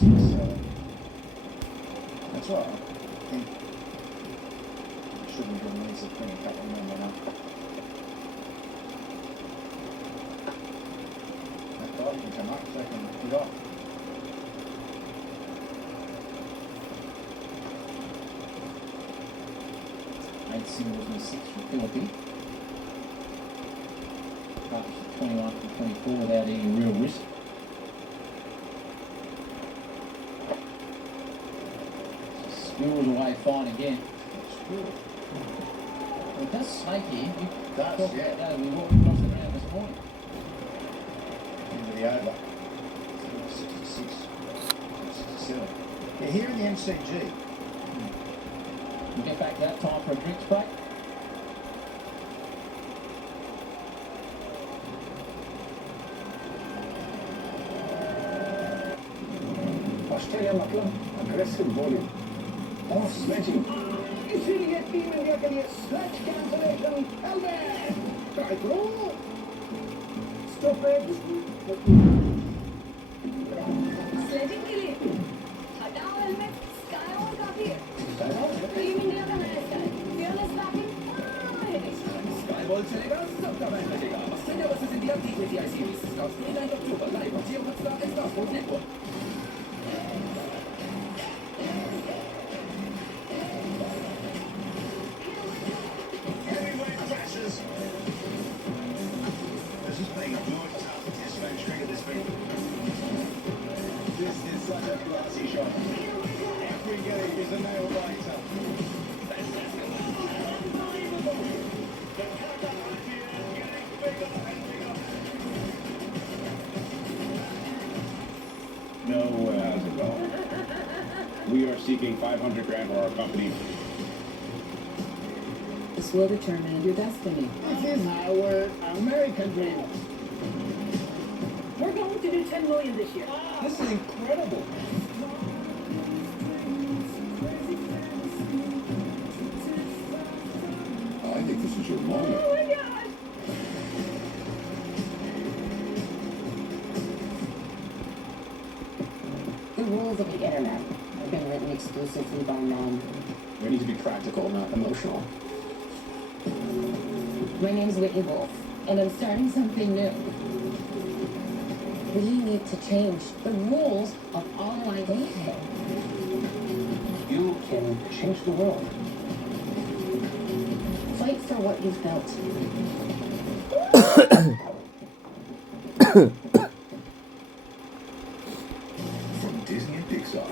That's all right. I think shouldn't have needs to bring a couple more men up. That guy can come up, so I can get off. Eight singles and 6 from Philippi. Partnership 21 from 24 without any real risk. Squirrels away fine again. Well, it does snake here. You talked about that when we walked across the ground this morning. Into the over. 66, 67. Yeah, here in the MCG. We'll get back to that time for a drinks break. Australia मतलब aggressive bowling और sledging. इसीलिए team India के लिए sledge cancellation. Albert, try through. Stop it. Sledging के लिए हटाओ helmet sky और काफी है टीम इंडिया का नया sky fearless batting sky ball चलेगा सबका मैच बचेगा Australia versus India T20I series start 29 अक्टूबर live on Jio Hotstar and star sports network. Heavyweight crashes. This is being a good tough test match trick at this week. This is such a classy shot. Every game is a nail biter. Unbelievable. The comeback idea is getting bigger and bigger. No, how's it going? We are seeking $500,000 for our company. This will determine your destiny. This is our American dream. we're going to do 10 million this year This is incredible. I think this is your moment. oh my god The rules of the internet have been written exclusively by men. We need to be practical, not emotional. My name's Whitney Wolf, and I'm starting something new. We need to change the rules of online dating. You can change the world. Fight for what you've built. From Disney and Pixar,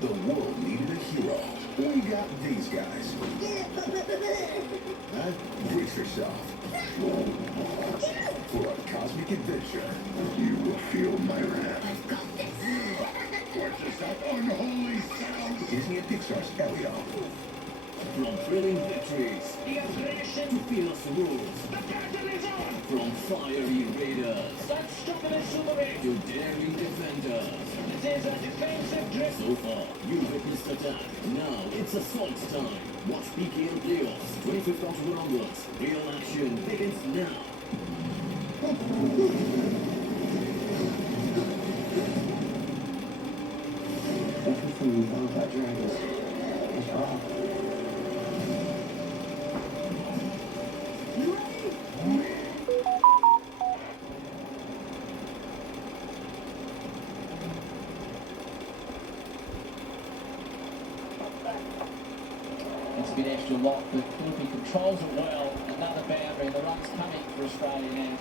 the world needed a hero. We got these guys. Huh? Brace yourself. For a cosmic adventure, you will feel my wrath. Watch yourself, unholy sound. Disney and Pixar's Elio. From thrilling victories The aggression. to fierce rules, The battle is on. from fiery raiders That's stupid submarine. to daring defenders. It is a defensive drift. So far, you witnessed attack. Now it's assault time. Watch PKL playoffs 25th October onwards. Real action begins now. Everything you know about dragons is wrong. It's a bit extra lock, but Philippi controls it well. Another boundary, the run's coming for Australia now.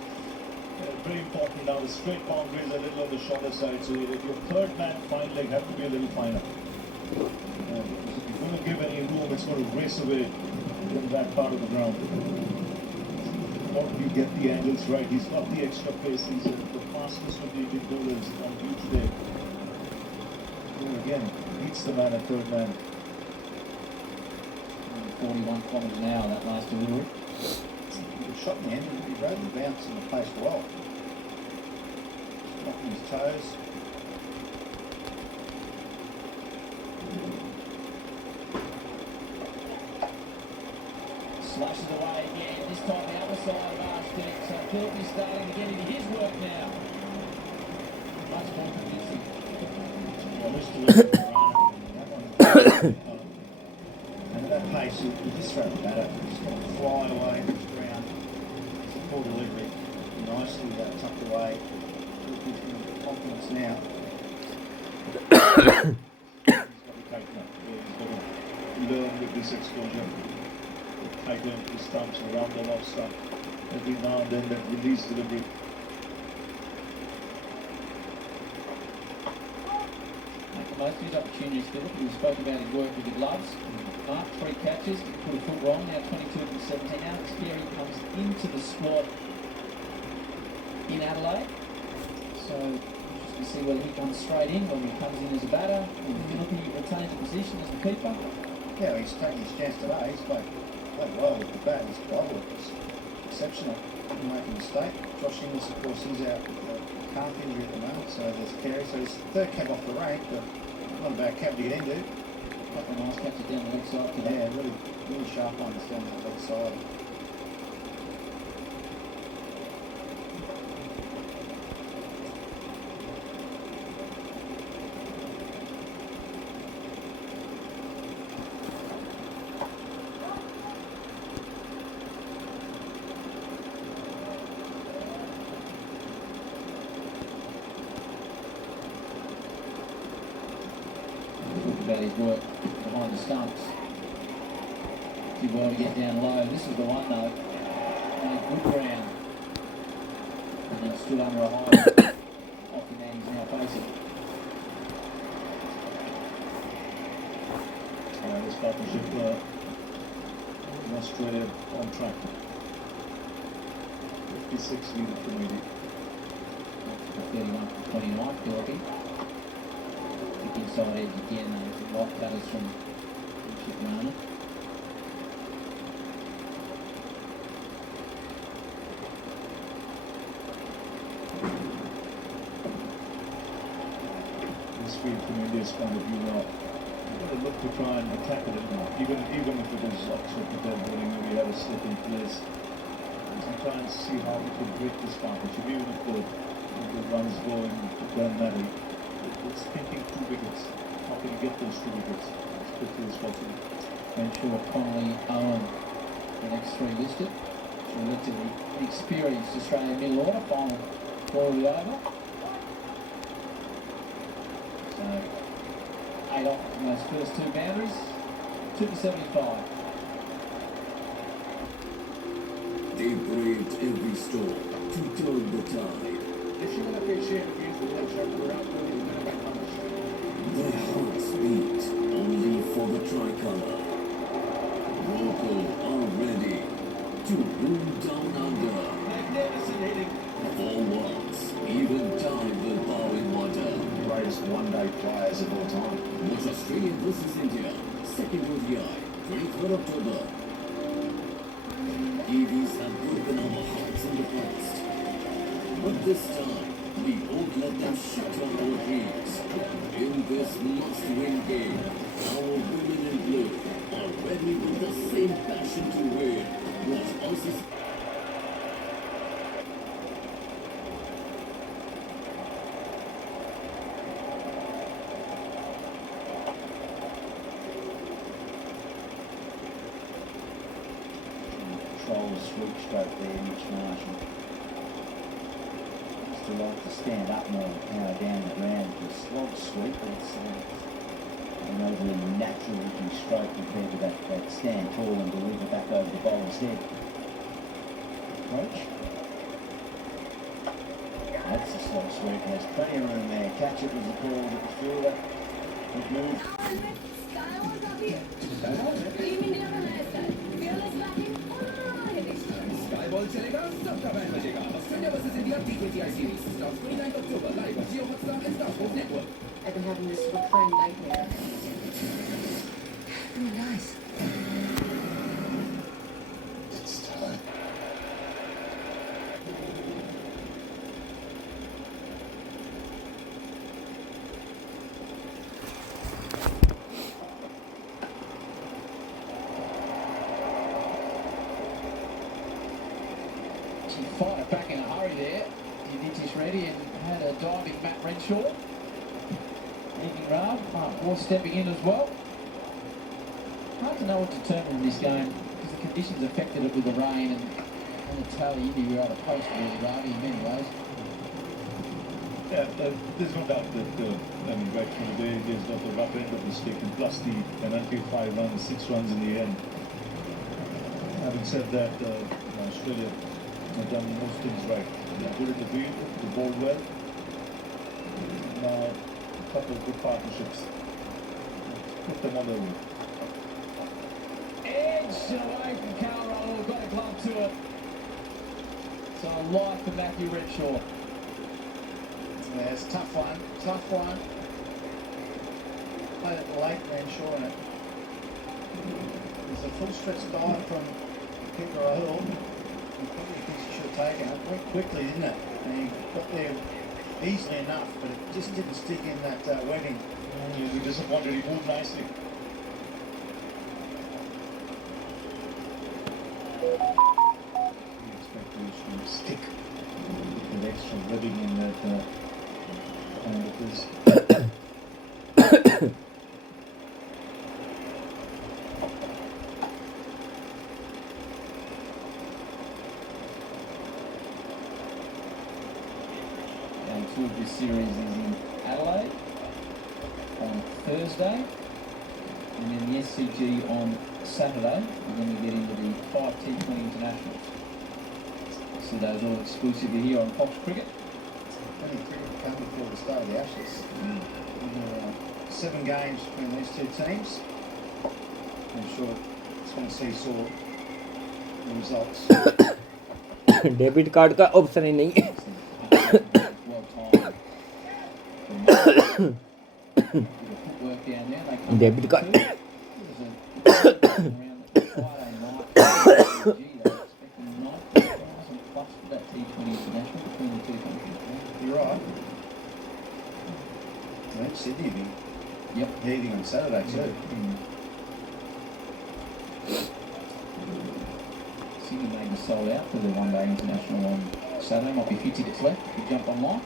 Very important now. The straight boundary is a little on the shorter side, so if your third man fine leg have to be a little finer. Because if you're going to give any room, it's going to race away from that part of the ground. Or you get the angles right. He's got the extra pace. He's the fastest of the Indian bowlers on view today. Again, beats the man at third man. 41 kilometres an hour, that last delivery. Good shot in the end. He rode the bounce in the place well. Knocking his toes. Slashes away again, this time the other side of Archdeck. So Philippi's starting to get into his work now. Much more convincing. Well, this delivery of that one. And at that pace, you just throw the batter. It's going to fly away into the ground. It's a poor delivery. Nicely tucked away. Gives him confidence now. He's got to take that. Yeah, he's got to learn with this exposure. Take them to the stumps around the off stump. Every now and then that release delivery. Make the most of his opportunities, Philip. We spoke about his work with the gloves. Mark 3 catches, put a foot wrong, now 22 from 17. Alex Carey comes into the squad in Adelaide. So interesting to see whether he comes straight in, whether he comes in as a batter. If you're looking at retains a position as a keeper. Yeah, he's taking his chance today. He's played well with the bat. His bowler was exceptional. Didn't make a mistake. Josh Inglis, of course, he's out with a calf injury at the moment, so there's Carey. So his third cap off the rank, but not a bad cap to get into. A couple of nice catches down the leg side today. Yeah, really sharp ones down that leg side. About his work behind the stumps. Did well to get down low. This is the one though. Made good ground. And then stood under a high off the man he's now facing. This partnership in Australia on track. 56 leading for maybe. 31 from 29, Philippi. Inside edge again, there's a lot cutters from Chitrana. This speed from India's point of view now. You've got to look to try and attack it now. Even if it is Oxford with their bowling, maybe have a slip in place. And try and see how we could break this partnership, even if the runs going to Glenn Maddy. It's thinking 2 wickets. How can you get those 2 wickets as quickly as possible? Renshaw, Connolly, Owen, the next 3 listed. So relatively experienced Australian middle order, final ball of the over. So 8 off from those first 2 boundaries, 2 for 75. They braved every storm to turn the tide. If you want to appreciate the views of the leg shot, we're out there in the back on the show. Their hearts beat only for the tricolour. Local are ready to boom down under. Magnificent hitting. For once, even time will bow in water. Greatest one-day players of all time. Watch Australia versus India, second ODI, 23rd October. Kiwis have broken our hearts in the past. But this time, we won't let them shatter our dreams. In this must-win game, our women in blue are ready with the same passion to win. Watch Aussies. Control the sweep stroke there, Mitch Marshall. To like to stand up more and power down the ground. The slog sweep, it's an overly natural looking stroke compared to that stand tall and deliver back over the bowler's head approach. That's the slog sweep, there's plenty of room there. Catch it was the call with the fielder. Good move. Team India का match है fearless batting और hitting Sky ball चलेगा, सबका bat बजेगा. Australia versus India T20I series starts 29th October live on Jio Hotstar and Star Sports Network. I've been having this recurring nightmare. Oh, nice. It's time. She fired back in a hurry there. Yuniti's ready and had a diving Matt Renshaw. leading Rav. Mark Moore stepping in as well. Hard to know what to determine in this game because the conditions affected it with the rain and on the tail end you were able to post really Ravi in many ways. Yeah, there's no doubt that, right from the day, there's got the rough end of the stick, and plus the penalty 5 runs, 6 runs in the end. Having said that, Australia have done most things right. They're good in the field, they bowled well. Now, a couple of good partnerships. Put them on their way. Edge away from Carroll, got a glove to it. So a life for Matthew Renshaw. Yeah, it's a tough one. Played it late, Renshaw, and there's a full stretch dive from Keeper O'Hill. He probably thinks he should have taken it. Went quickly, didn't it? And he got there easily enough, but it just didn't stick in that webbing. He was disappointed, he moved nicely. We expect to stick with extra webbing in that kind of this. And two of this series is in Adelaide on Thursday, and then the SCG on Saturday, and then we get into the 5 T20 internationals. So those all exclusively here on Fox Cricket. Plenty of cricket to come before the start of the Ashes. 7 games between these two teams. I'm sure it's going to see sort the results. Debit card का option ही नहीं है debit card You're right. I think Sydney will be heaving on Saturday too. Sydney may be sold out for the one-day international on Saturday. Might be a few tickets left if you jump online.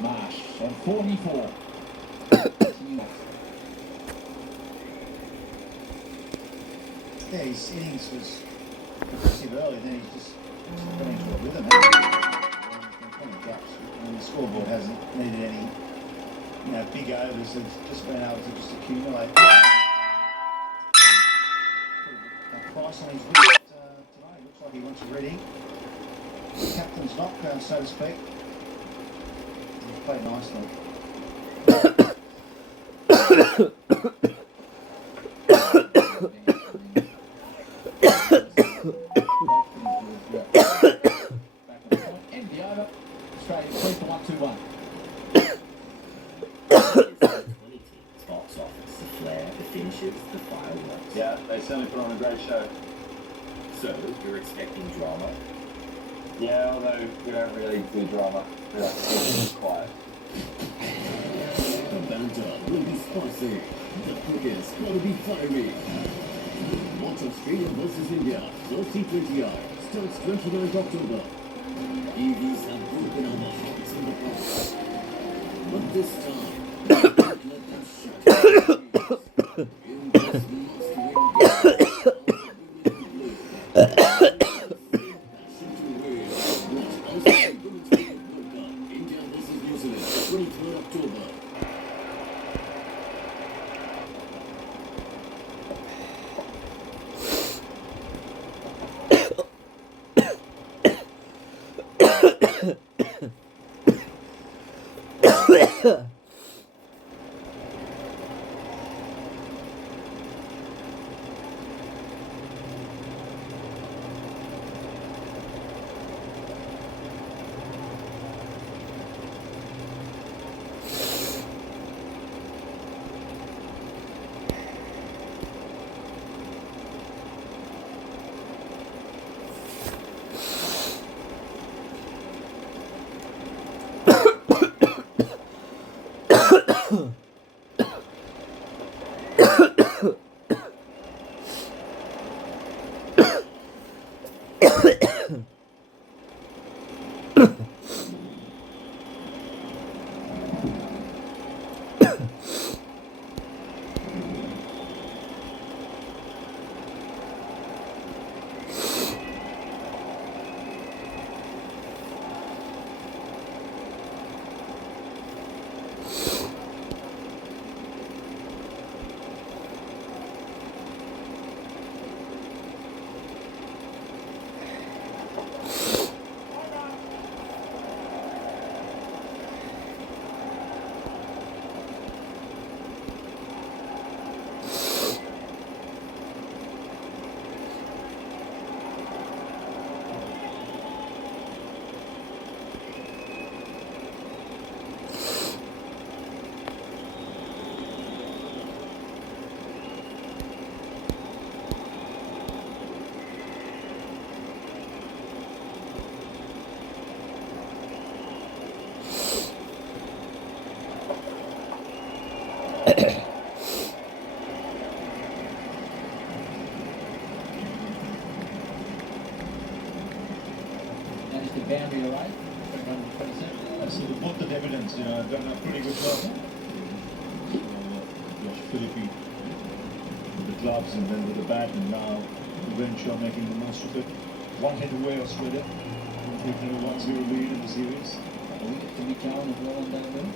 Marsh on 44. Yeah, his innings was impressive early, then he's just got into a rhythm. And the scoreboard hasn't needed any, big overs. They've just been able to just accumulate. A price on his wicket tonight. Looks like he wants a ready. Captain's knock, so to speak. He's played nicely. Box office, the flair, the finishes, the fireworks. Yeah, they certainly put on a great show. So, you're expecting drama? Yeah, although we don't really do drama. We like to keep it quiet. The banter will be spicy. The cricket's gonna be fiery. Watch Australia versus India. No T20I starts 29th October. EVs have broken our hearts in the past. But this time, don't let them shut our ears. In this must-win game, passion to win. Watch Australia Women's Cricket World Cup. India versus New Zealand, 23rd October. That is the boundary away. 127. I see the both the dividends, have done a pretty good job. Josh Philippi with the gloves and then with the bat, and now Renshaw making the most of it. One hit away Australia, taking a 1-0 lead in the series. We get to Mick Allen as well on that win.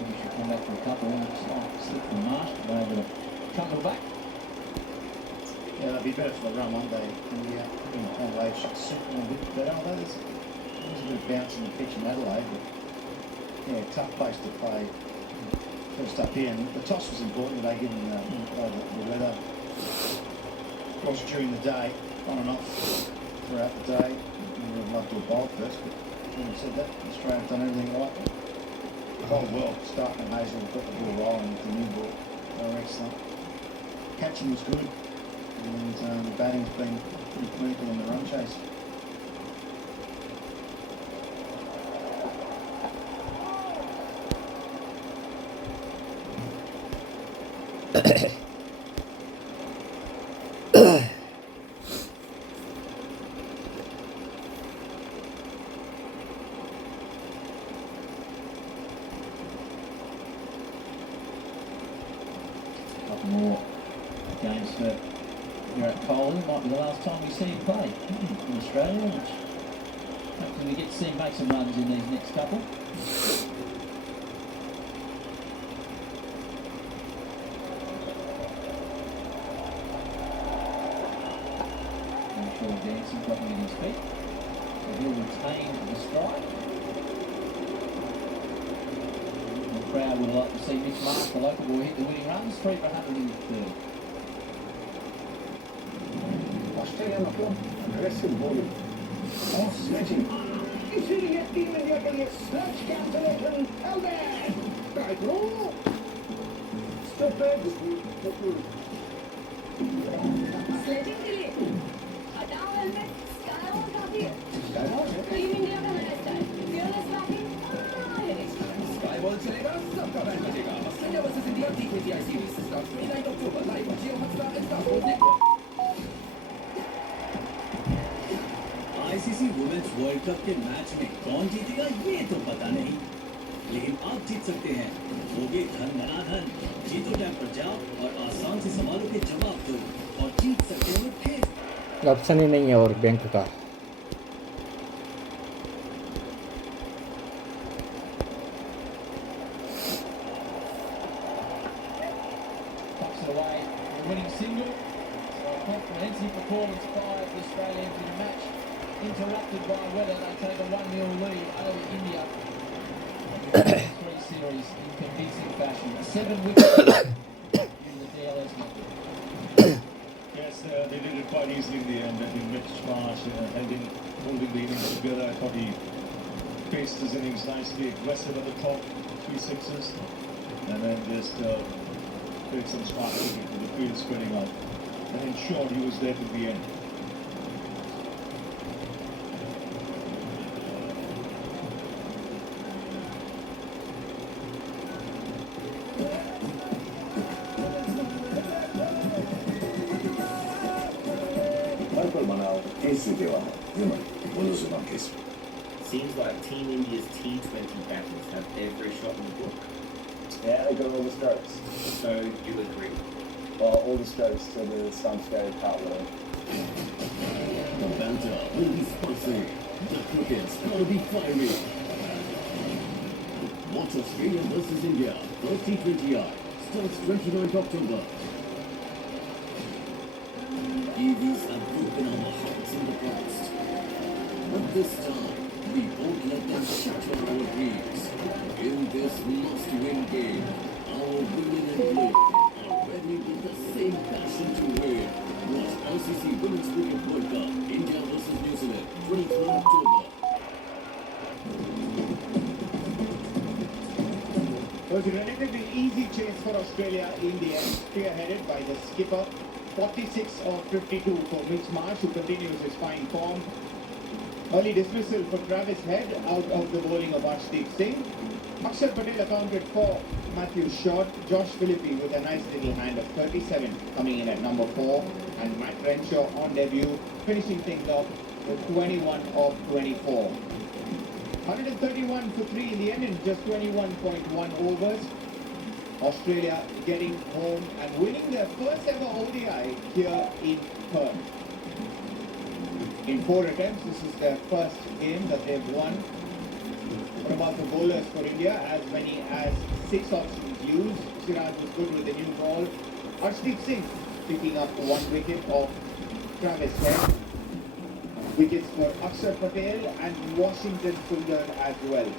We should come back for a couple of slip from Marsh to be able to come back. Yeah, that'd be better for the run one day. In Adelaide should suit them a bit better. Although there's a bit of bounce in the pitch in Adelaide, but yeah, tough place to play. First up here, and the toss was important. They given the weather was during the day, on and off throughout the day. We would have loved to have bowled first, but having said that, Australia's done everything right. Bowled well. Stark and Hazel got the ball rolling with the new ball. They were excellent. Catching was good, and the batting's been pretty clinical in the run chase. Couple more games for Virat Kohli. Might be the last time we see him play in Australia. Which hopefully we get to see him make some runs in these next couple. I'm sure Danson's got him in his feet. So he'll retain the strike. The crowd would like to see Mitch Marsh, the local boy, hit the winning runs, 3 for 130. Australia no club, aggressive bowling. Off snatching. Immediately snatch cancellation. Held there. Right through. Stupid. Sledging के लिए हटाओ helmet sky और काफी है team India का नया style fearless backing और hitting sky ball चलेगा सबका बैट बजेगा ऑस्ट्रेलिया वर्सेस इंडिया टी20 सीरीज स्टार्ट 29 अक्टूबर live on Jio Hotstar and Star Sports Network। ICC women's world cup के मैच में कौन जीतेगा ये तो पता नहीं, लेकिन आप जीत सकते हैं। होगे धन धनाधन, जीतो टैब पर जाओ और आसान से सवालों के जवाब दो और जीत सकते हो ढेर। ऑप्शन ही नहीं है और बैंक का। Pucks it away, the winning single. So a comprehensive performance by the Australians in a match interrupted by weather. They take a 1-0 lead over India. 3 series in convincing fashion. A 7-wicket in the DLS method. Yes, they did it quite easily in the end. I think Mitch Marsh held in, holding the innings together. I thought he paced his innings nicely, aggressive at the top, 3 sixes, and then just played some smart cricket with the field spreading out, and ensured he was there to the end. については今およそなんです。 Seems like Team India's T20 batters have every shot in the book. Yeah, they got all the strokes. So you agree? Well, all the strokes to the stumps go cartwheel. The banter will be spicy. The cricket's gonna be fiery. Watch Australia versus India. First T20I starts 29th October. EVs have broken our hearts in the past. But this time, we won't let them shatter our dreams. In this must-win game, our women in blue are ready with the same passion to win. Watch ICC Women's Cricket World Cup, India versus New Zealand, 23rd October. It was a relatively easy chase for Australia in the end, spearheaded by the skipper. 46 of 52 for Mitch Marsh, who continues his fine form. Early dismissal for Travis Head out of the bowling of Arshdeep Singh. Akshar Patel accounted for Matthew Short. Josh Philippi with a nice little hand of 37 coming in at number 4. And Matt Renshaw on debut, finishing things off with 21 of 24. 131 for 3 in the end in just 21.1 overs. Australia getting home and winning their first ever ODI here in Perth. In 4 attempts, this is their first game that they've won. What about the bowlers for India? As many as 6 options used. Siraj was good with the new ball. Arshdeep Singh picking up 1 wicket of Travis Head. Wickets for Akshar Patel and Washington Sundar as well.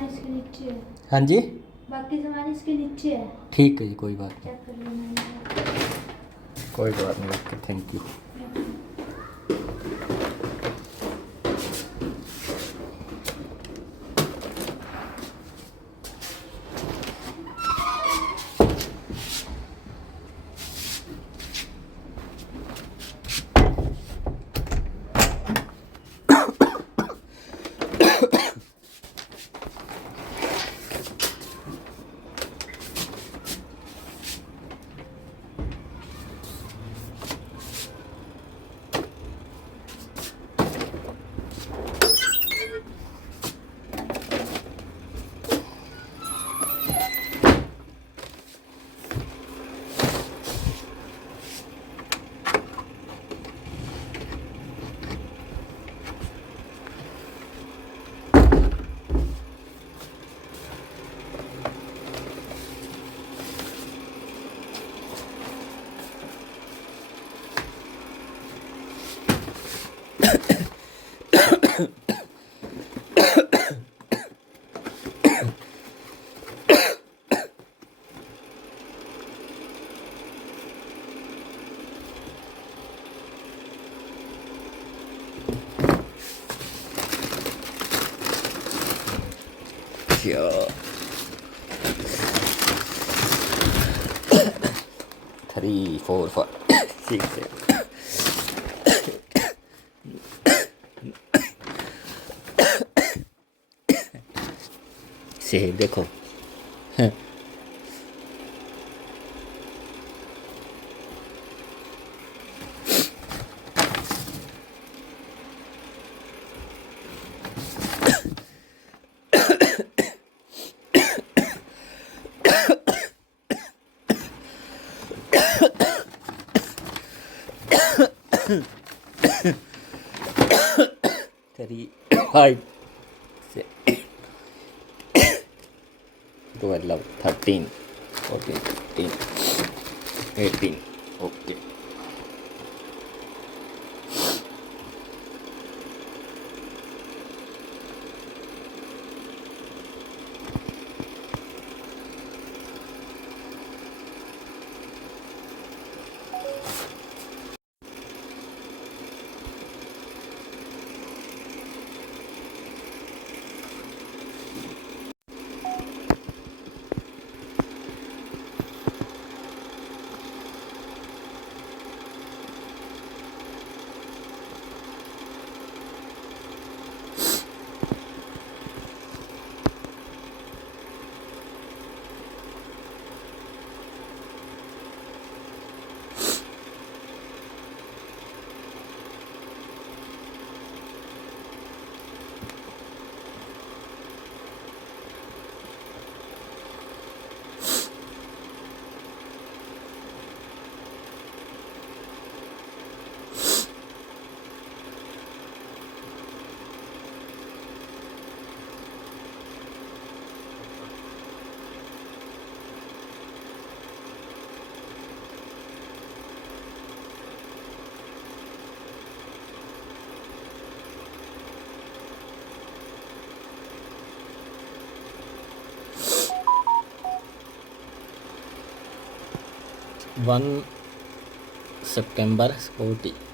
सामान इसके नीचे है, हाँ जी, बाकी सामान इसके नीचे है, ठीक है जी, कोई बात चेक कर लेना। नहीं, कोई बात नहीं, ओके, थैंक यू। Sure. 3, 4, 5, 6, 7 से देखो Three, 5, 12, 13, 14, 15, 18. Okay. September 40.